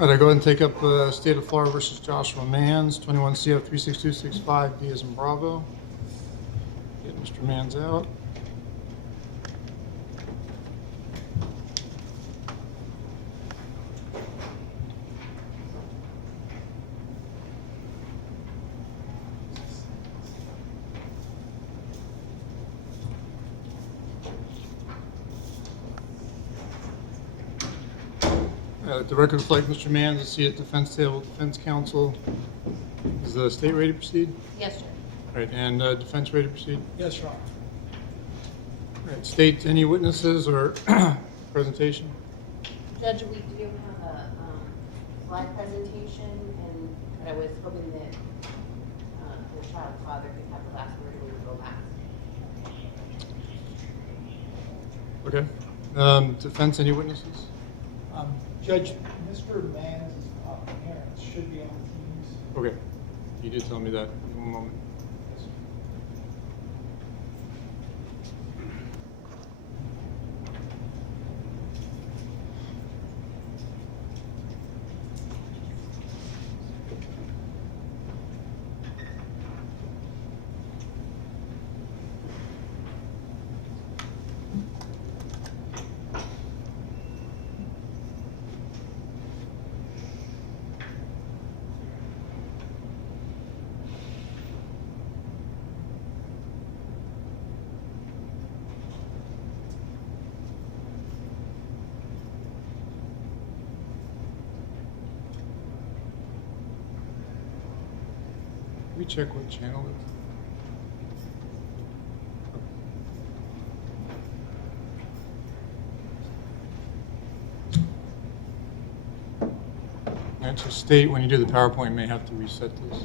All right, I go ahead and take up State of Florida versus Joshua Mans, 21 CF 36265, D as in Bravo. Get Mr. Mans out. The record reflect Mr. Mans is seated at defense table. Defense counsel. Is the state ready to proceed? Yes, sir. All right, and defense ready to proceed? Yes, Your Honor. All right, state, any witnesses or presentation? Judge, we do have a slide presentation, and I was hoping that the child's father could have the last word, and we would go last. Okay. Defense, any witnesses? Judge, Mr. Mans' parents should be on Teams. Okay. You did tell me that in one moment. Can we check what channel it's? And so state, when you do the PowerPoint, you may have to reset this.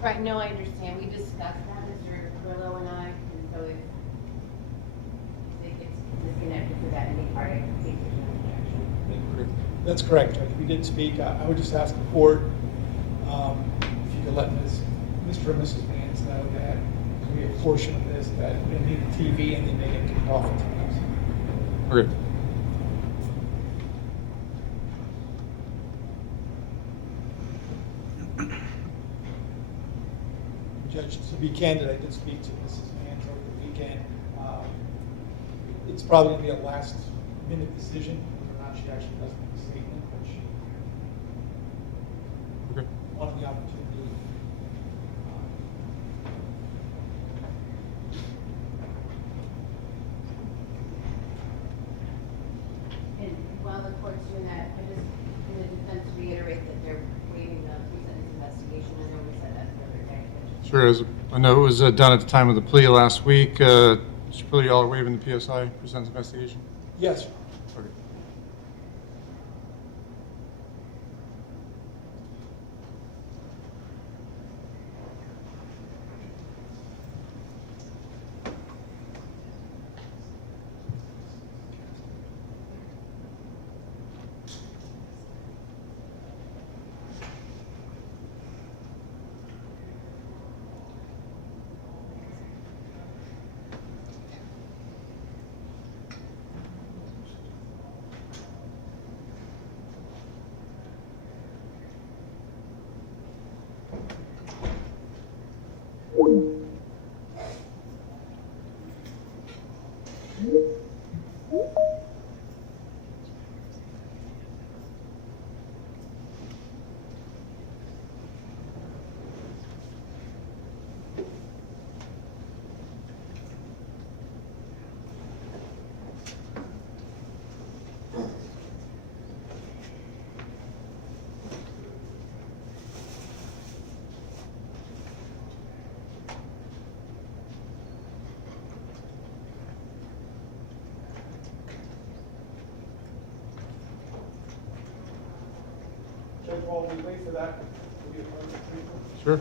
Right, no, I understand. We discussed that, Mr. Carrillo and I, and so if it gets disconnected for that any part, I can see there's no objection. That's correct, Judge. We did speak. I would just ask the court if you could let Mr. and Mrs. Mans know that there'll be a portion of this that they need a TV and they may get kicked off at times. Okay. Judge, to be candid, I did speak to Mrs. Mans over the weekend. It's probably going to be a last-minute decision whether or not she actually does make a statement, but she Okay. wanted the opportunity. And while the court's doing that, I just, in the defense, reiterate that they're waiving the pre-sentence investigation. I know we said that the other day. But Sure. I know it was done at the time of the plea last week. Mr. Plea, y'all are waiving the PSI, presents investigation? Yes, Your Honor. Okay. Judge, while we wait for that, will be a further treatment. Sure.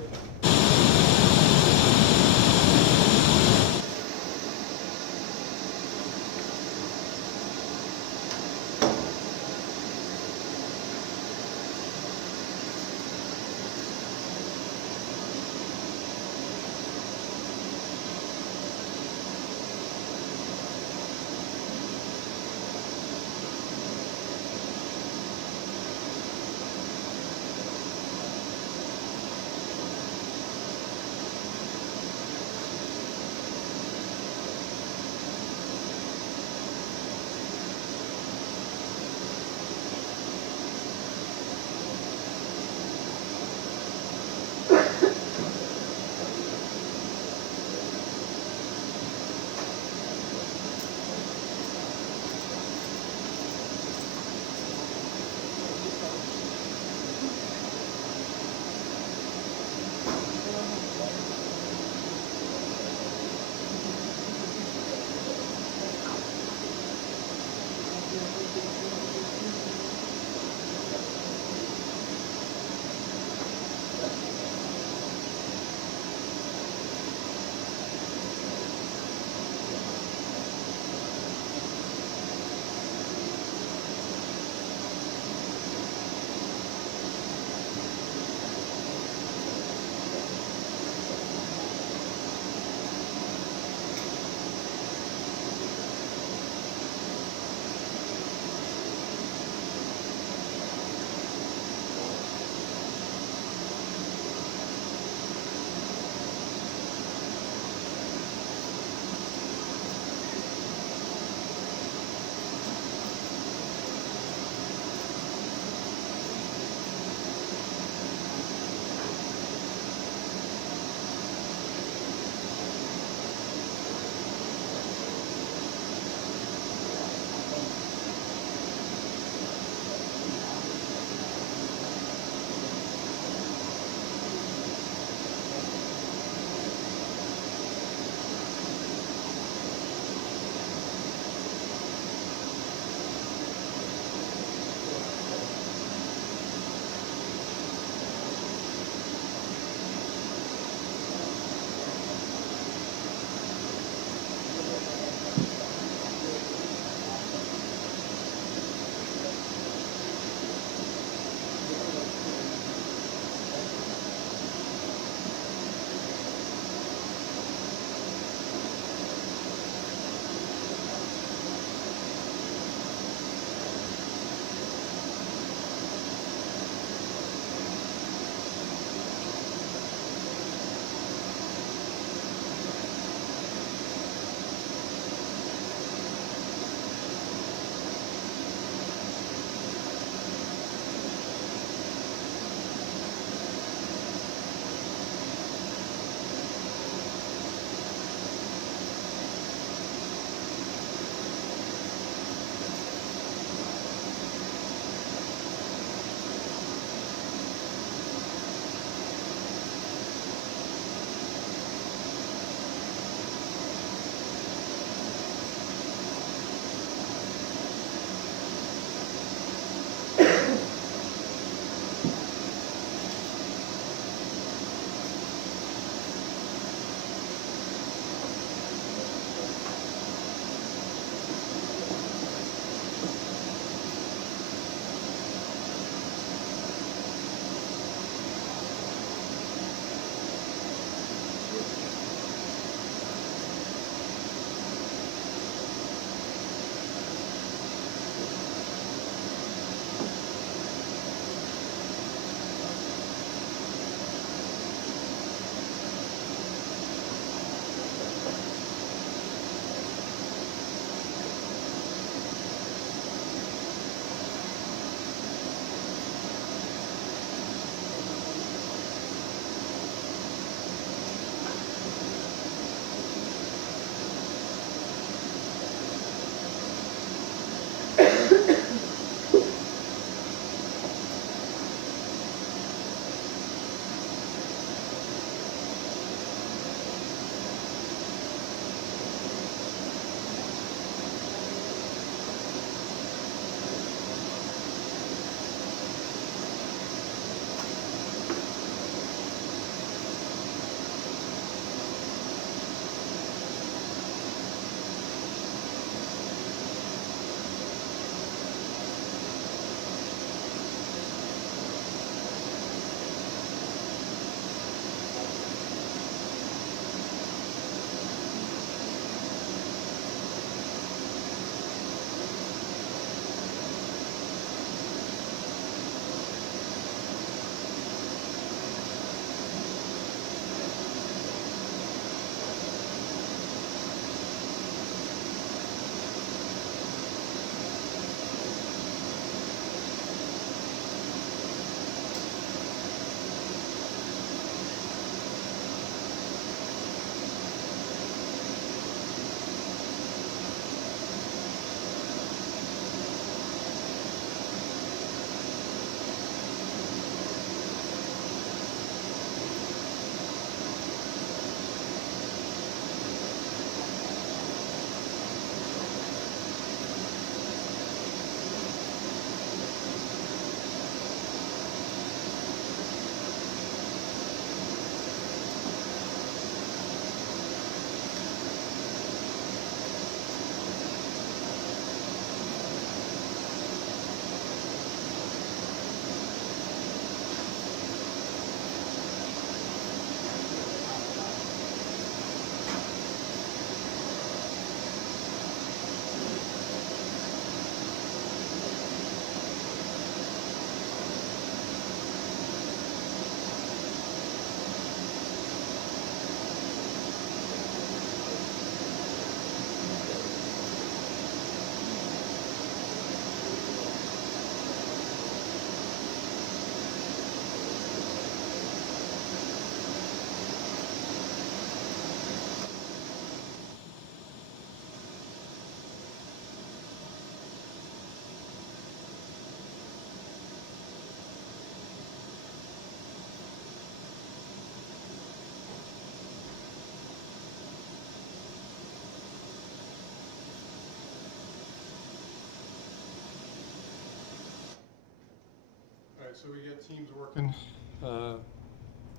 right, so we got teams working.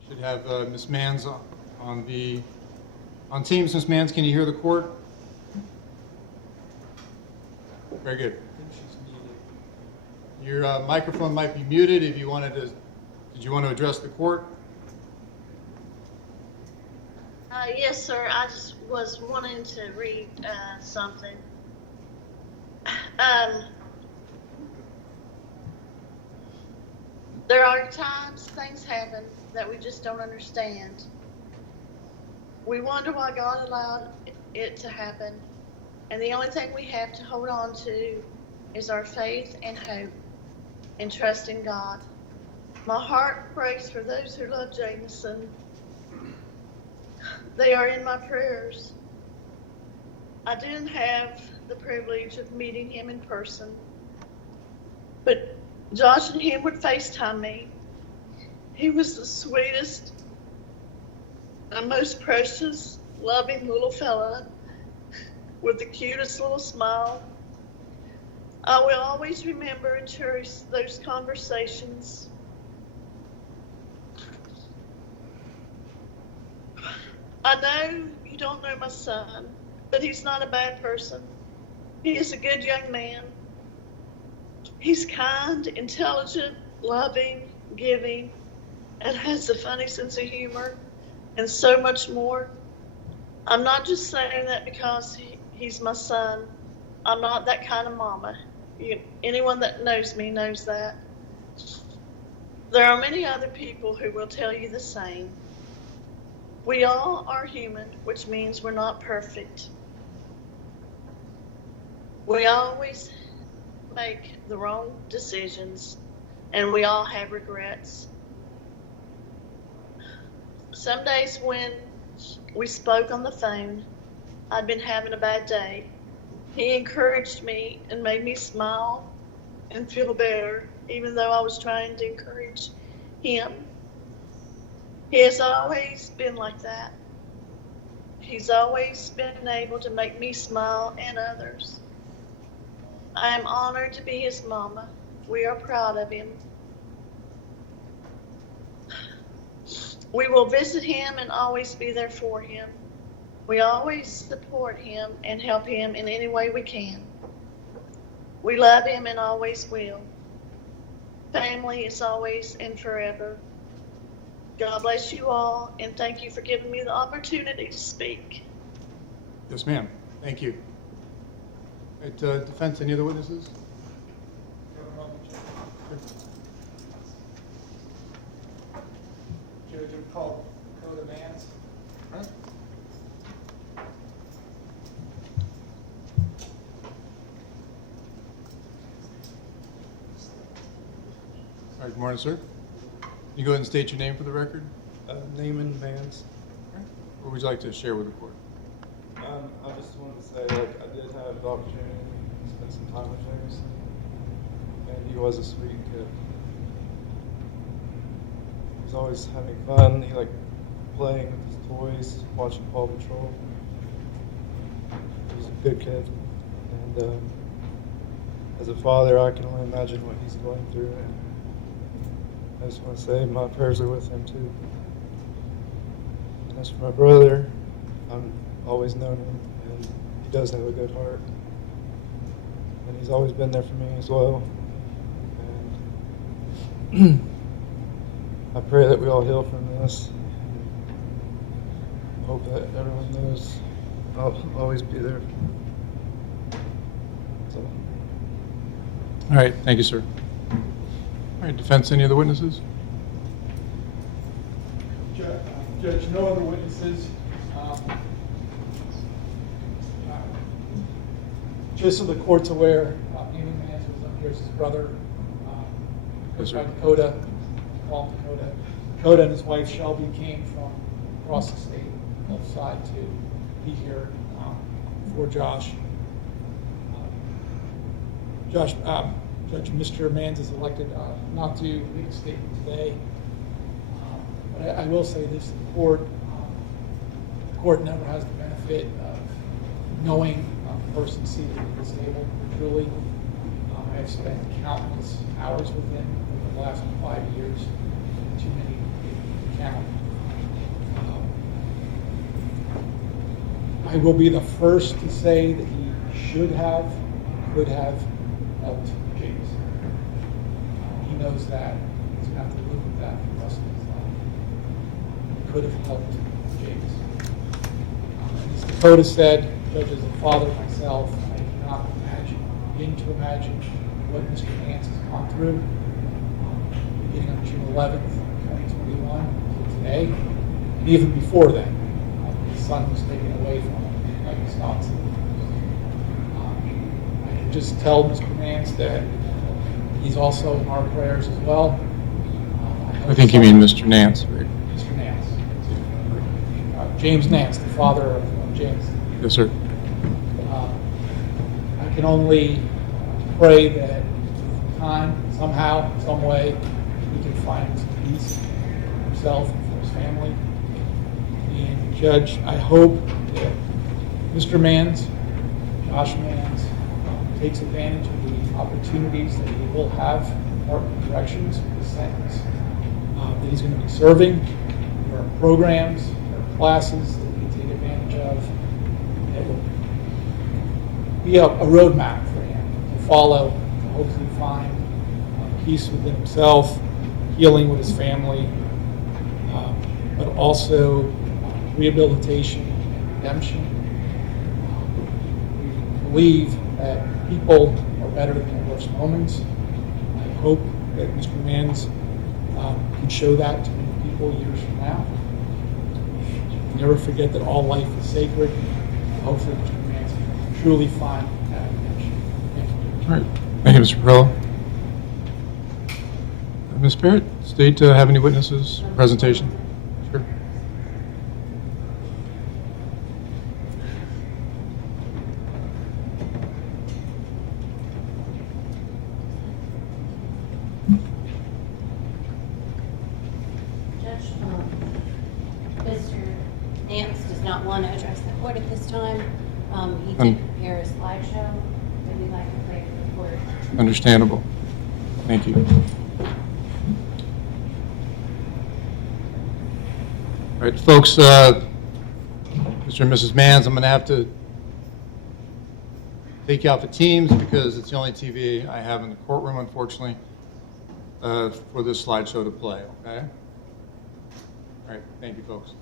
Should have Ms. Mans on Teams. Ms. Mans, can you hear the court? Very good. I think she's muted. Your microphone might be muted. If you wanted to, did you want to address the court? Yes, sir. I just was wanting to read something. There are times things happen that we just don't understand. We wonder why God allowed it to happen, and the only thing we have to hold on to is our faith and hope and trust in God. My heart breaks for those who love Jameson. They are in my prayers. I didn't have the privilege of meeting him in person, but Josh and him would FaceTime me. He was the sweetest and most precious, loving little fella with the cutest little smile. I will always remember and cherish those conversations. I know you don't know my son, but he's not a bad person. He is a good young man. He's kind, intelligent, loving, giving, and has a funny sense of humor, and so much more. I'm not just saying that because he's my son. I'm not that kind of mama. Anyone that knows me knows that. There are many other people who will tell you the same. We all are human, which means we're not perfect. We always make the wrong decisions, and we all have regrets. Some days when we spoke on the phone, I'd been having a bad day. He encouraged me and made me smile and feel better, even though I was trying to encourage him. He has always been like that. He's always been able to make me smile and others. I am honored to be his mama. We are proud of him. We will visit him and always be there for him. We always support him and help him in any way we can. We love him and always will. Family is always and forever. God bless you all, and thank you for giving me the opportunity to speak. Yes, ma'am. Thank you. Right, defense, any other witnesses? Judge, we call Dakota Nance. All right. All right, good morning, sir. Can you go ahead and state your name for the record? Jameson Nance. What would you like to share with the court? I just wanted to say, I did have the opportunity to spend some time with Jameson, and he was a sweet kid. He was always having fun. He liked playing with his toys, watching Paw Patrol. He was a good kid, and as a father, I can only imagine what he's going through. And I just want to say my prayers are with him too. And as for my brother, I've always known him, and he does have a good heart. And he's always been there for me as well. And I pray that we all heal from this. Hope that everyone knows I'll always be there. So. All right, thank you, sir. All right, defense, any other witnesses? Judge, no other witnesses. Just so the court's aware, Jameson Nance was up here as his brother. Yes, sir. Dakota, call him Dakota. Dakota and his wife Shelby came from across the state, outside to be here for Josh. Judge, Mr. Mans is elected not to make a statement today. But I will say this, the court never has the benefit of knowing a person seated at this table, truly. I I've spent countless hours with him over the last 5 years, too many to count. I will be the first to say that he should have, could have helped James. He knows that. He's going to have to live with that for the rest of his life. He could have helped James. As Dakota said, Judge, as a father myself, I cannot begin to imagine what Mr. Nance has gone through beginning on June 11th, 2021 to today, and even before then. His son was taken away from him by Dotson. I can just tell Mr. Nance that he's also in our prayers as well. I think you mean Mr. Nance, right? Mr. Nance. James Nance, the father of James. Yes, sir. I can only pray that time, somehow, some way, he can find some peace for himself and for his family. And Judge, I hope that Mr. Mans, Josh Mans, takes advantage of the opportunities that he will have in Department of Corrections with the sentence that he's going to be serving. There are programs, there are classes that he can take advantage of that will be a roadmap for him to follow, to hopefully find peace within himself, healing with his family, but also rehabilitation and redemption. We believe that people are better than their worst moments. I hope that Mr. Mans can show that to many people years from now. Never forget that all life is sacred. Hopefully Mr. Mans can truly find that redemption. Thank you. All right. Thank you, Mr. Perrella. Ms. Barrett, state have any witnesses? Presentation? Sure. Judge, Mr. Nance does not want to address the court at this time. He did prepare a slideshow that we'd like to play for the court. Understandable. Thank you. All right, folks, Mr. and Mrs. Mans, I'm going to have to take you out the Teams because it's the only TV I have in the courtroom, unfortunately, for this slideshow to play, okay? All right, thank you, folks.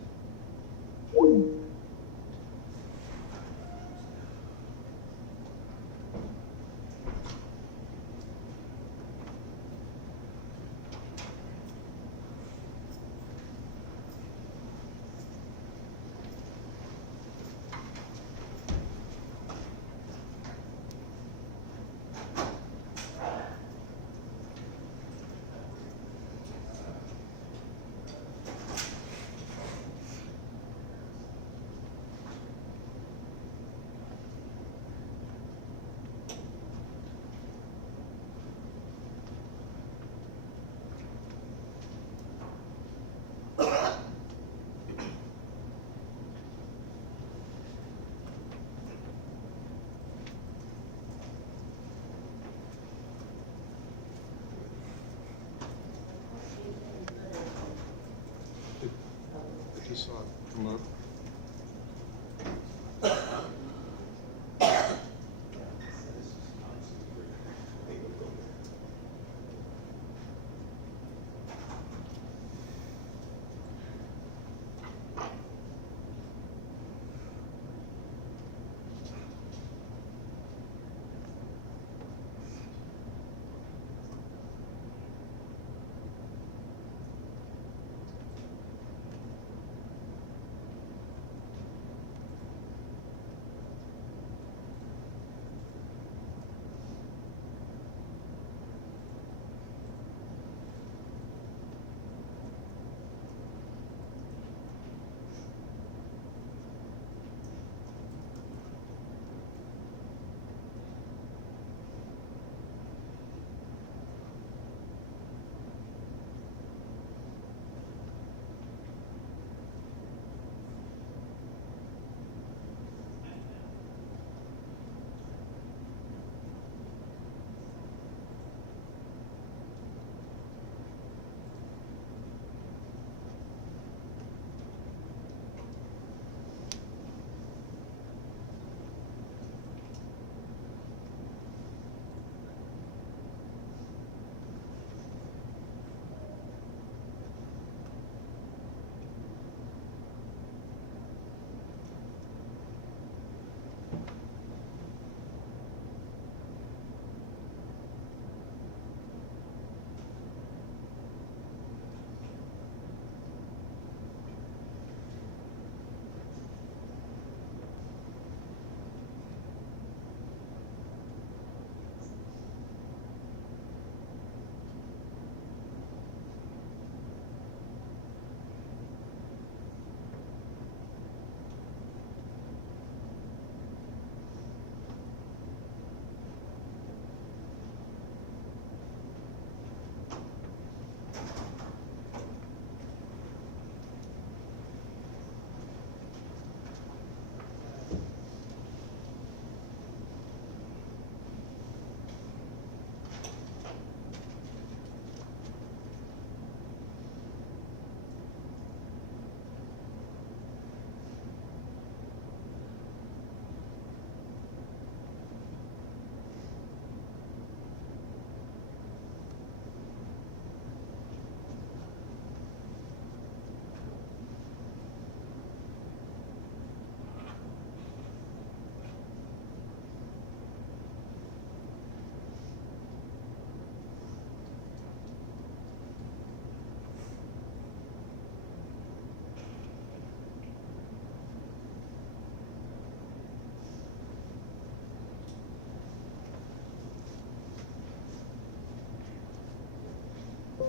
I just saw it come up.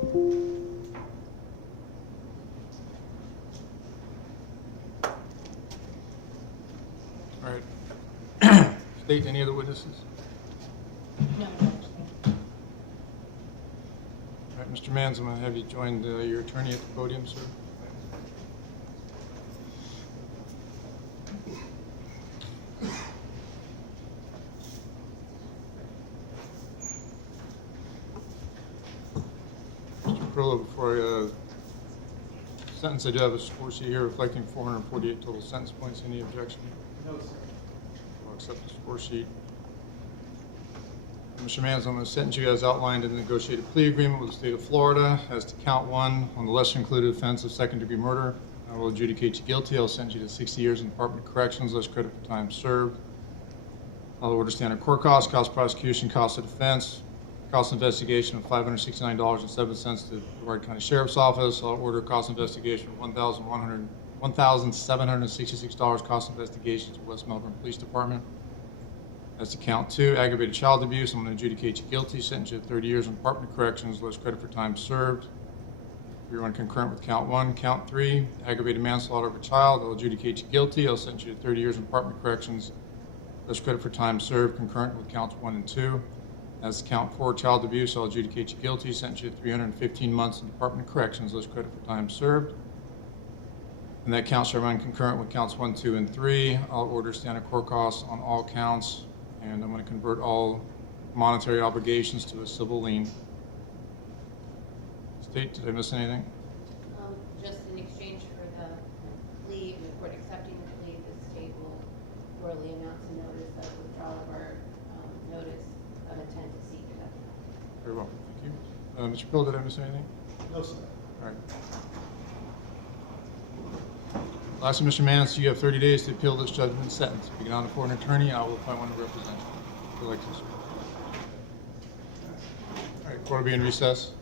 All right. State, any other witnesses? No. All right, Mr. Mans, I'm going to have you join your attorney at the podium, sir. Mr. Perillo, before I sentence, I do have a score sheet here reflecting 448 total sentence points. Any objection? No, sir. I'll accept the score sheet. Mr. Mans, I'm going to sentence you as outlined in the negotiated plea agreement with the state of Florida as to count 1 on the lesser included offense of second-degree murder. I will adjudicate you guilty. I'll sentence you to 60 years in the Department of Corrections, less credit for time served. I'll order standard court costs, cost of prosecution, cost of defense, cost of investigation of $569.07 to the Brevard County Sheriff's Office. I'll order cost of investigation of $1,766 cost of investigation to West Melbourne Police Department. As to count 2, aggravated child abuse, I'm going to adjudicate you guilty, sentence you to 30 years in Department of Corrections, less credit for time served. You're on concurrent with count 1. Count 3, aggravated manslaughter of a child, I'll adjudicate you guilty. I'll sentence you to 30 years in Department of Corrections, less credit for time served, concurrent with counts 1 and 2. As to count 4, child abuse, I'll adjudicate you guilty, sentence you to 315 months in Department of Corrections, less credit for time served. And that count shall run concurrent with counts 1, 2, and 3. I'll order standard court costs on all counts, and I'm going to convert all monetary obligations to a civil lien. State, did I miss anything? Just in exchange for the plea, and the court accepting the plea, the state will orally announce a notice of withdrawal of our notice of intent to seek it. Very well, thank you. Mr. Pill, did I miss anything? No, sir. All right. Lastly, Mr. Mance, you have 30 days to appeal this judgment and sentence. If you get on for an attorney, I will appoint one to represent you. If you'd like to speak. All right, court will be in recess.